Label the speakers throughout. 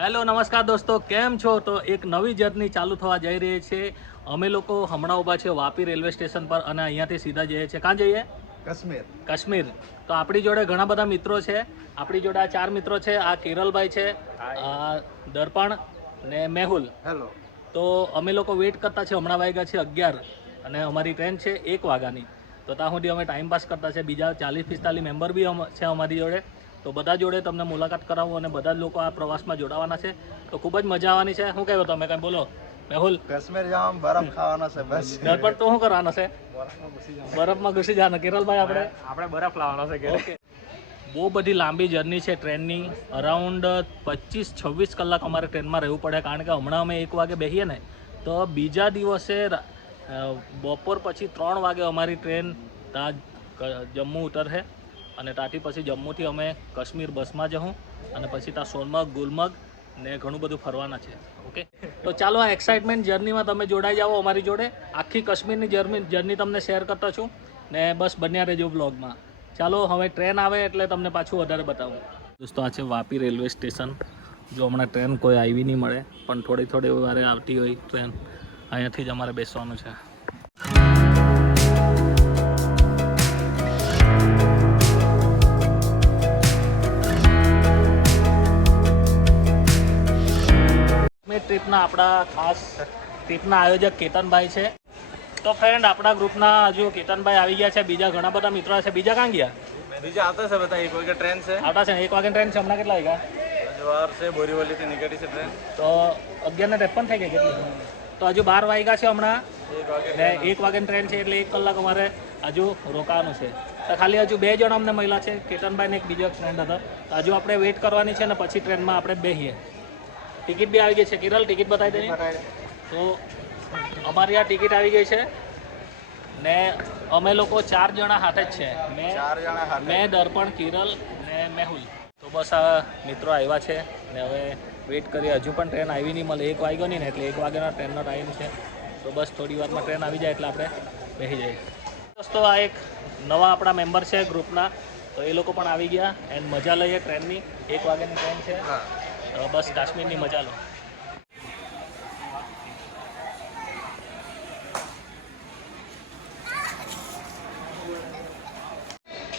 Speaker 1: Hello નમસ્કાર દોસ્તો કેમ છો? તો એક નવી જર્ની ચાલુ થવા જઈ રહી છે. અમે લોકો હમણાં ઊભા છે વાપી રેલવે સ્ટેશન પર અને અહીંયાથી સીધા જઈએ છીએ. ક્યાં જઈએ? કાશ્મીર. કાશ્મીર. તો આપણી જોડે ઘણા બધા મિત્રો છે. આપણી જોડે આ ચાર મિત્રો છે. આ કેરલભાઈ છે આ દર્પણ ને મેહુલ. હેલો તો અમે લોકો વેઇટ કરતા છે. હમણાં વાગ્યા છે અગિયાર અને અમારી ટ્રેન છે એક વાગ્યાની. તો ત્યાં સુધી અમે ટાઈમ પાસ કરતા છે. બીજા ચાલીસ પિસ્તાલીસ મેમ્બર બી છે અમારી જોડે. તો બધા જોડે તમને મુલાકાત કરાવું અને બધા જ લોકો આ પ્રવાસમાં જોડાવાના છે. તો ખૂબ જ મજા આવવાની છે. શું કહેવું તમે? કંઈ બોલો. મેહુલ? કાશ્મીર જવા બરફ ખાવાના છે બસ. દર્પણ તો શું કરવાનો છે? બરફમાં ઘૂસી જવાના. કેરલભાઈ આપણે? આપણે બરફ લાવવાનો છે ઓકે. બહુ બધી લાંબી જર્ની છે ટ્રેનની. અરાઉન્ડ પચીસ છવ્વીસ કલાક અમારે ટ્રેનમાં રહેવું પડે. કારણ કે હમણાં અમે એક વાગે બેસીએ ને તો બીજા દિવસે બપોર પછી ત્રણ વાગે અમારી ટ્રેન ત્યાં જમ્મુ ઉતરશે. અને ત્યાંથી પછી જમ્મુથી અમે કાશ્મીર બસમાં જવું અને પછી ત્યાં સોનમર્ગ, ગુલમર્ગ ને ઘણું બધું ફરવાના છે. ઓકે તો ચાલો, આ એક્સાઇટમેન્ટ જર્નીમાં તમે જોડાઈ જાઓ અમારી જોડે. આખી કાશ્મીરની જર્ની જર્ની તમને શેર કરતો છું. ને બસ બન્યા રહેજો બ્લોગમાં ચાલો, હવે ટ્રેન આવે એટલે તમને પાછું વધારે બતાવું. દોસ્તો, આ છે વાપી રેલવે સ્ટેશન જો હમણાં ટ્રેન કોઈ આવી નહીં મળે, પણ થોડી થોડી વારે આવતી હોય ટ્રેન અહીંયાથી જ અમારે બેસવાનું છે. ટ્રીપના આપણા ખાસ ટ્રીપના આયોજક કેતનભાઈ છે. તો ફ્રેન્ડ આપણા ગ્રુપના હજુ કેતનભાઈ આવી ગયા છે. બીજા ઘણા બધા મિત્રો છે. બીજા કાં ગયા? બીજા આવતા છે બધા. એક વાગે ટ્રેન છે. આવતા છે એક વાગે ટ્રેન છે. હમણાં કેટલા વાગ્યા? જવાર છે. બોરીવલીથી નીકળી છે ટ્રેન તો અગિયાર ને ત્રેપન થઈ ગઈ કેટલી? તો હજુ બાર વાગ્યા છે હમણાં. ને એક વાગ્યાની ટ્રેન છે એટલે એક કલાક અમારે હજુ રોકાવાનું છે. તો ખાલી હજુ બે જણ અમને મહિલા છે. કેતનભાઈ ને એક બીજો ફ્રેન્ડ હતો. તો હજુ આપણે વેઇટ કરવાની છે ને પછી ટ્રેનમાં આપણે બેસીએ ટિકિટ બી આવી ગઈ છે. કિરલ ટિકિટ બતાવી દઈએ તો અમારી આ ટિકિટ આવી ગઈ છે. ને અમે લોકો ચાર જણા હાથે જ છે. મેં ચાર જણા મેં દર્પણ કિરલ ને મેહુલ. તો બસ આ મિત્રો આવ્યા છે. ને હવે વેઇટ કરીએ. હજુ પણ ટ્રેન આવી નહીં મળે. એક વાગ્યો નહીં ને એટલે એક વાગ્યાનો ટ્રેનનો ટાઈમ છે. તો બસ થોડી વારમાં ટ્રેન આવી જાય એટલે આપણે બેસી જઈએ. દોસ્તો આ એક નવા આપણા મેમ્બર છે ગ્રુપના તો એ લોકો પણ આવી ગયા. એન્ડ મજા લઈએ ટ્રેનની એક વાગ્યાની ટ્રેન છે. તો બસ કાશ્મીરની મજા લો.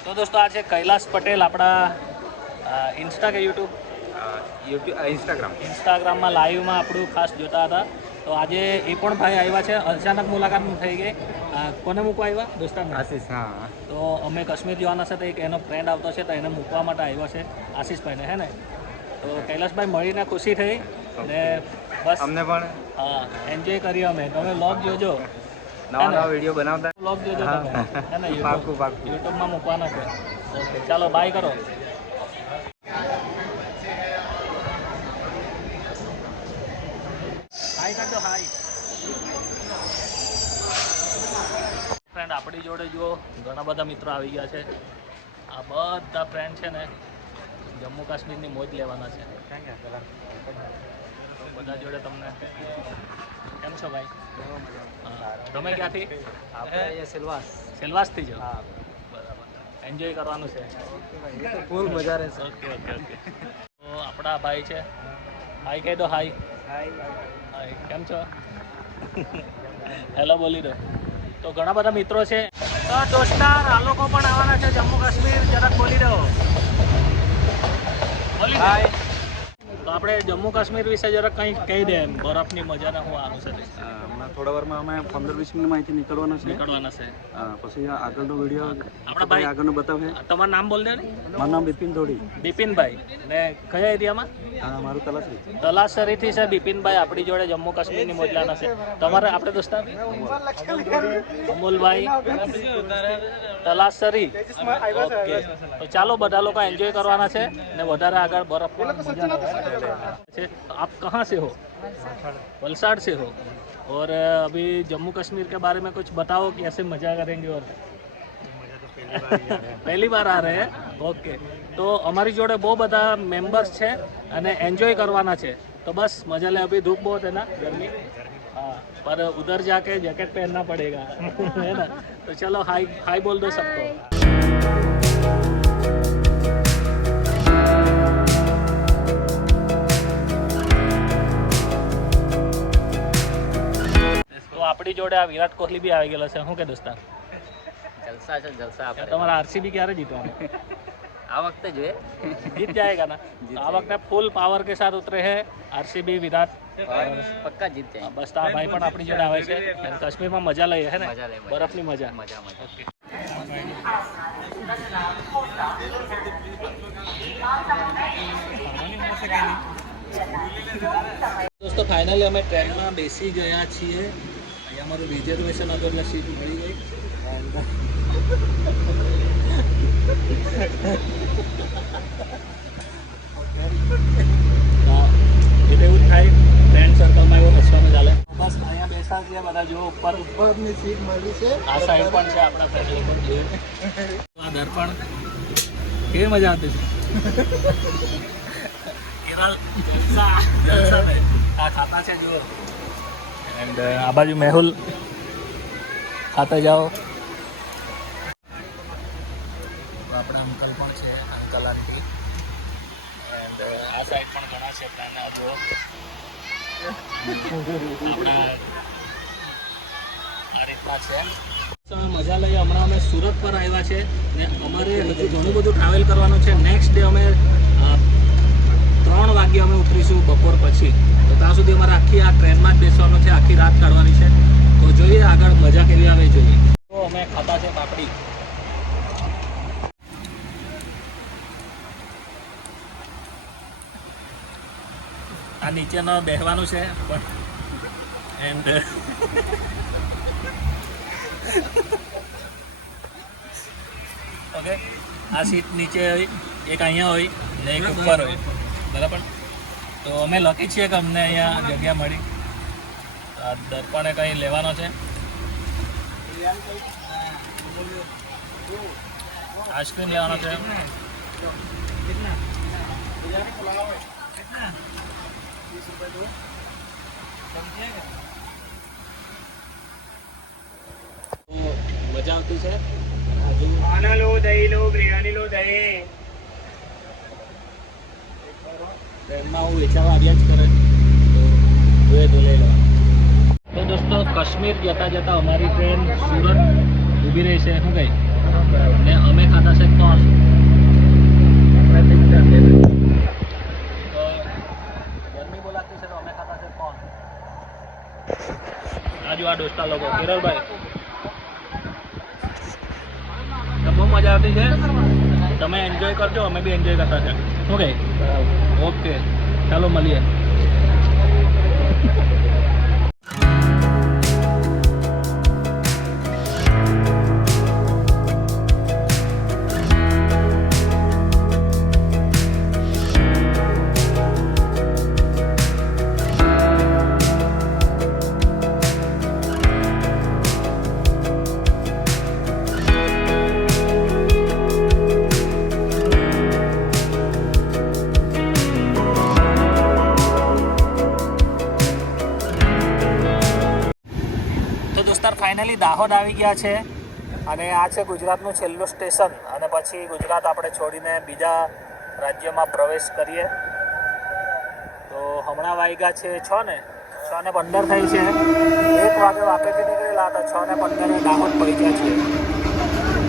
Speaker 1: તો દોસ્તો આ છે કૈલાસ પટેલ આપણા ઇન્સ્ટા કે યુટ્યુબ યુટ્યુબ ઇન્સ્ટાગ્રામ ઇન્સ્ટાગ્રામમાં લાઈવમાં આપણું ખાસ જોતા હતા. તો આજે એ પણ ભાઈ આવ્યા છે. અચાનક મુલાકાત થઈ ગઈ. કોને મૂકવા આવ્યા? દોસ્તારને? આશીષ હા. તો અમે કાશ્મીર જવાના છે તો એક એનો ફ્રેન્ડ આવતો છે તો એને મૂકવા માટે આવ્યો છે. આશીષભાઈને હે ને? તો કૈલાસભાઈ મળીને ખુશી થઈ ને બસ. અમને પણ. હા એન્જોય કરી અમે. તમે લોગ જોજો. નવા નવા વીડિયો બનાવતા. લોગ જોજો તમે. હે. ને પાકું પાકું યુટ્યુબમાં મૂકવાના છે. ઓકે ચાલો બાય કરો. હાય કરજો હાય ફ્રેન્ડ આપણી જોડે જુઓ ઘણા બધા મિત્રો આવી ગયા છે. આ બધા ફ્રેન્ડ છે ને જમ્મુ કાશ્મીરની મોજ લેવાના છે. તો બધા જોડે તમને કેમ છો ભાઈ? તમે ક્યાંથી? આપણે સિલવાસ. સેલવાસથી જો? બરાબર. એન્જોય કરવાનું છે. ફૂલ મજા રહેશે. Okay okay okay. તો આપણા ભાઈ છે. હાય કહી દો હાય હાય કેમ છો? હેલો બોલી દો. તો ઘણા બધા મિત્રો છે. તો દોસ્તાર આ લોકો પણ આવવાના છે જમ્મુ કાશ્મીર. જરાક બોલી દો. બોલી દો. હાય તો આપણે જમ્મુ કાશ્મીર વિશે જરાક કંઈક કહી દે એમ બરફની મજાને હું આનું છે હમણાં થોડા વારમાં અમે પંદર વીસ મિનિટ અહીંથી નીકળવાના છે. નીકળવાના છે. પછી આગળનો વીડિયો આપણા ભાઈ આગળનો બતાવે તમારું નામ બોલ દે ને. મારું નામ બિપિન ધોડી બિપિનભાઈ. ને કયા એરિયામાં? હા મારું તલાસરી. તલાસરીથી છે બિપિનભાઈ આપણી જોડે જમ્મુ કાશ્મીરની મોજલાના છે. તમારે આપણે દોસ્તા અમુલભાઈ. તલાસરી. ઓકે. તો ચાલો બધા લોકો એન્જોય કરવાના છે ને વધારે આગળ બરફ છે आप कहाँ से हो वलसाड से हो और अभी जम्मू कश्मीर के बारे में कुछ बताओ कि ऐसे मजा करेंगे और પહેલી વાર આ રહે ઓકે તો અમારી જોડે બહુ બધા મેમ્બર્સ છે અને એન્જોય કરવાના છે તો બસ મજા લે અભી धूप बहुत है ना गर्मी हाँ पर उधर जाके जैकेट पहनना पड़ेगा है ना तो चलो हाई हाई बोल दो सबको આપણી જોડે આ વિરાટ કોહલી બી આવી ગયેલો છે. શું કે દોસ્તાર? જલસા છે જલસા આપણે. તમારે આરસીબી ક્યારે જીતવાનું? આ વખતે જોઈએ જીત જાયેગા ના આ વખતે ફૂલ પાવર કે સાથ ઉતરે હે? આરસીબી વિરાટ. પક્કા જીત જાય. બસ આ ભાઈ પણ આપણી જોડે આવે છે. કાશ્મીરમાં મજા લઈએ હે ને? બરફની મજા. મજા મજા. દોસ્તો ફાઇનલી અમે ટ્રેનમાં બેસી ગયા છીએ. અહીંયા રિઝર્વેશન હતું એટલે સીટ મળી ગઈ. એટલે એવું જ થાય ફ્રેન્ડ સર્કલમાં એવો હસવાનું ચાલે બસ અહીંયા બેસા છીએ બધા જો ઉપર ઉપરની સીટ મળી છે. આ સાઈડ પણ છે આપણા પણ જોઈએ. આ દર્પણ કેવી મજા આવતી છે. કેરળ આ ખાતા છે જુઓ. એન્ડ આ બાજુ મેહુલ ખાતા જાઓ. આપણા અંકલ પણ છે, અંકલ આંટી. એન્ડ આ સાઈડ પણ ઘણા છે નાના જો. આપણા આ રીતના છે. મજા લઈએ. હમણાં અમે સુરત પર આવ્યા છે ને અમારે હજુ ઘણું બધું ટ્રાવેલ કરવાનું છે. નેક્સ્ટ ડે અમે ત્રણ વાગ્યે અમે ઉતરીશું બપોર પછી. તો ત્યાં સુધી અમારે આખી આ ટ્રેનમાં જ બેસવાનું છે આખી રાત કાઢવાની છે. તો જોઈએ આગળ મજા કેવી આવે જોઈએ. તો અમે ખાતા છે પાપડી. આ નીચે ન બેસવાનું છે પણ એન્ડ ઓકે. આ સીટ નીચે હોય એક અહીંયા હોય ને એક ઉપર હોય. બરાબર? તો અમે લકી છીએ કે અમને અહીંયા જગ્યા મળી. દર્પણે કંઈ લેવાનો છે? આઈસ્ક્રીમ લેવાનો છે. મજા આવતી છે? હજુ ખાના લો દહીં લો, બિરયાની લો દહીં. ટ્રેનમાં હું વેચાવા આવ્યા જ કરે. તો જોઈએ તો લઈ લેવા. તો દોસ્તો, કાશ્મીર જતા જતા અમારી ટ્રેન સુરત ઊભી રહી છે. શું કઈ ને અમે ખાતા છે ત્રણ ગરમી બોલાતી છે તો અમે ખાતા છે કોણ આજુ આ દોસ્તા લોકો. કિરણભાઈ બહુ મજા આવતી છે. તમે એન્જોય કરજો, અમે બી એન્જોય કરતા છે. શું કઈ ઓકે. ચાલો મળીએ. દાહોદ આવી ગયા છે અને આ છે ગુજરાતનું છેલ્લું સ્ટેશન અને પછી ગુજરાત આપણે છોડીને બીજા રાજ્યમાં પ્રવેશ કરીએ. તો હમણાં વાગ્યા છે છ ને છ ને પંદર થઈ છે. એક વાગે વાપેથી નીકળેલા હતા, છ ને પંદરે દાહોદ પહોંચ્યા છે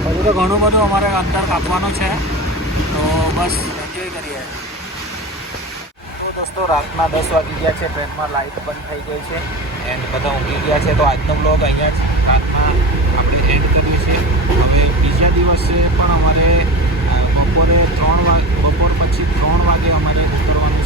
Speaker 1: હજુ તો ઘણું બધું અમારે અંતર કાપવાનું છે. તો બસ એન્જોય કરીએ. તો દોસ્તો, રાતના દસ વાગી ગયા છે, ટ્રેનમાં લાઇટ બંધ થઈ ગઈ છે. એન્ડ બધા ઊંઘી ગયા છે. તો આજનો બ્લોગ અહીંયા જ રાતમાં આપણે એન્ડ કરીએ છીએ. હવે બીજા દિવસે પણ અમારે બપોરે ત્રણ વાગ, બપોર પછી ત્રણ વાગે અમારે ઉતરવાનું